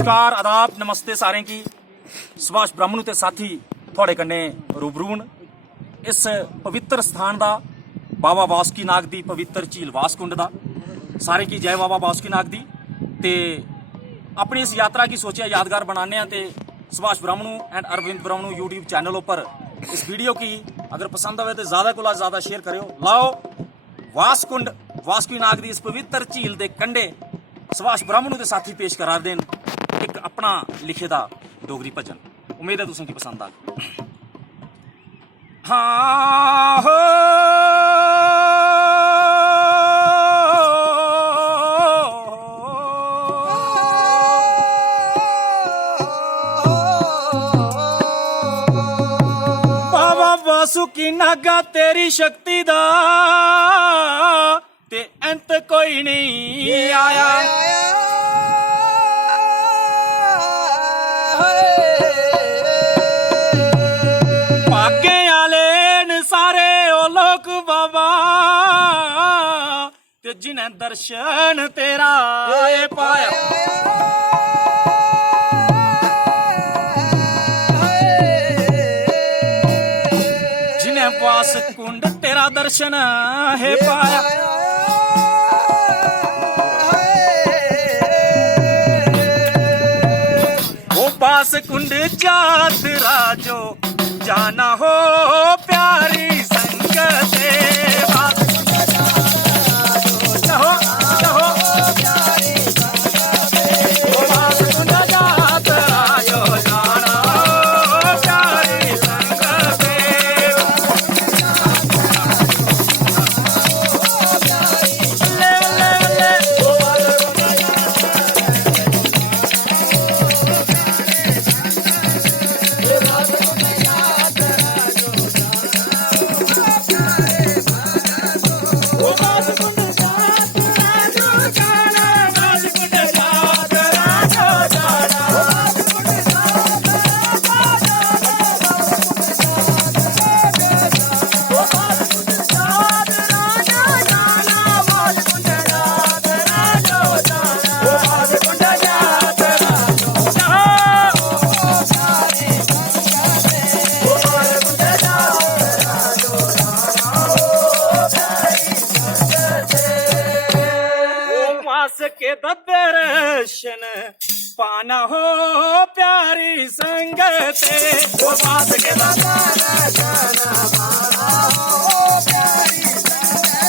नमस्कार आदाब नमस्ते सारें की सुभाष ब्राह्मणु ते साथी थोड़े कन्ने रूबरू न इस पवित्र स्थान दा बाबा बासुकी नाग दी पवित्र झील वासकुंड दा सारे की जय बाबा बासुकी नाग दी ते अपनी इस यात्रा की सोचिया यादगार बनाने ते सुभाष ब्राह्मणु एंड अरविंद ब्राह्मणु यूट्यूब चैनलों पर इस वीडियो की अगर पसंद आवे तो ज़्यादा को ज़्यादा शेयर करो। लाओ वासकुंड वासुकी नाग दी इस पवित्र झील दे कंढे सुभाष ब्राह्मणु के साथी पेश करार देन एक अपना लिखे दा डोगरी भजन। उम्मीद है तुसें की पसंद आ। हाँ हो बाबा बासुकी नागा तेरी शक्ति दा ते अंत कोई नहीं आया। भागे आले न सारे ओ लोक बाबा ते जिन्हें दर्शन तेरा पाया। जिन्हें वासकुंड तेरा दर्शन है पाया। वासकुंड जात राजो जाना हो प्यारी संगते। चाहो चाहो वासकुंड जात राजो जाना हो प्यारी संगते। ले ले ले के दर्शन पाना हो प्यारी संगते। वो बात के दर्शन पाना हो प्यारी संगते।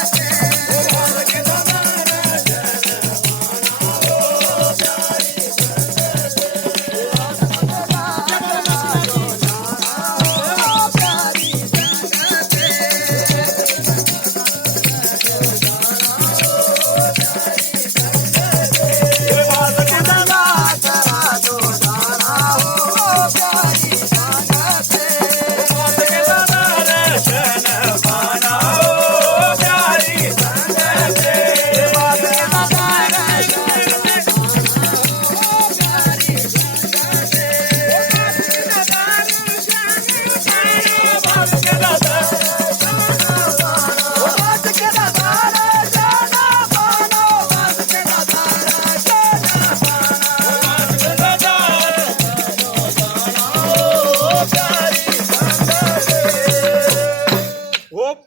वो बात के दर्शन पाना हो प्यारी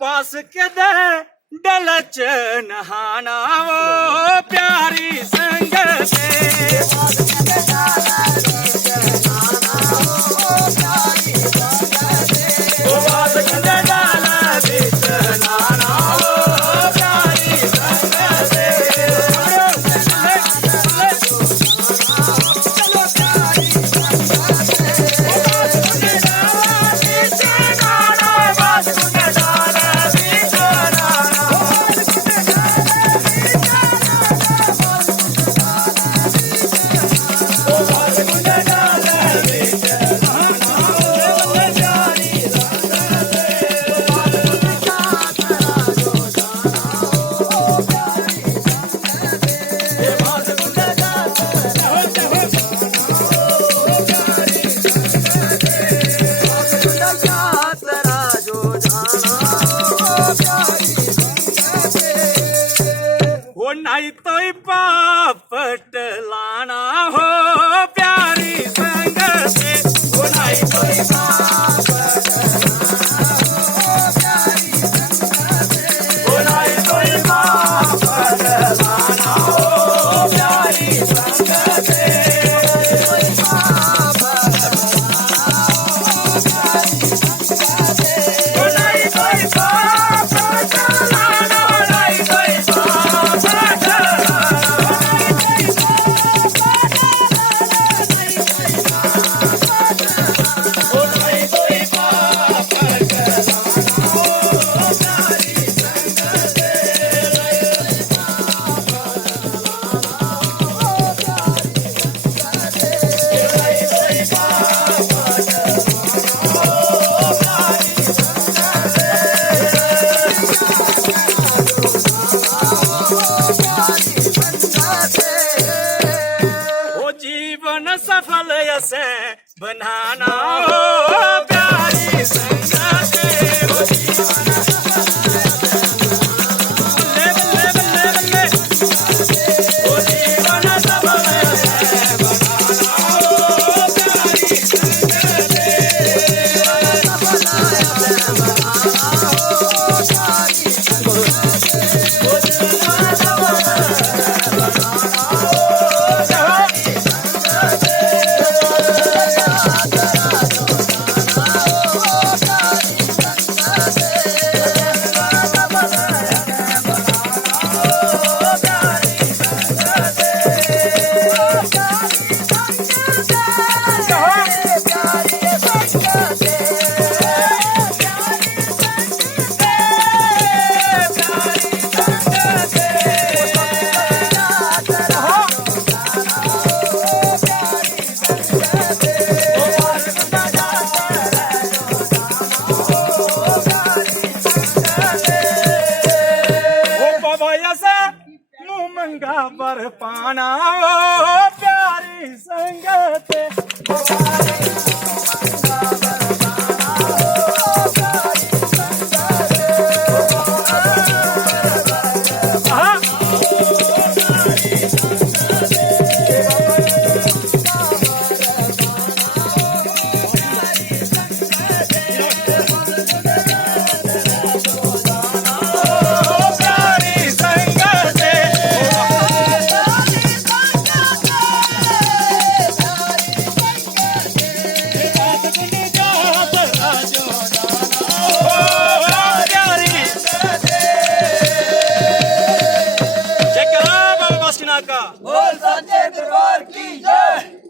पास के दे डलच नहाना वो प्यारी संगते। वो पास के दे डलच नहाना वो प्यारी संगते। बनाना हो प्यारी संगत हो जीवन बल्ले बल्ले बल्ले बल्ले हो जीवन सफल है बनाना हो प्यारी संगत मंगा पर पाना ओ प्यारी संगत बोल सच्चे दरबार की जय।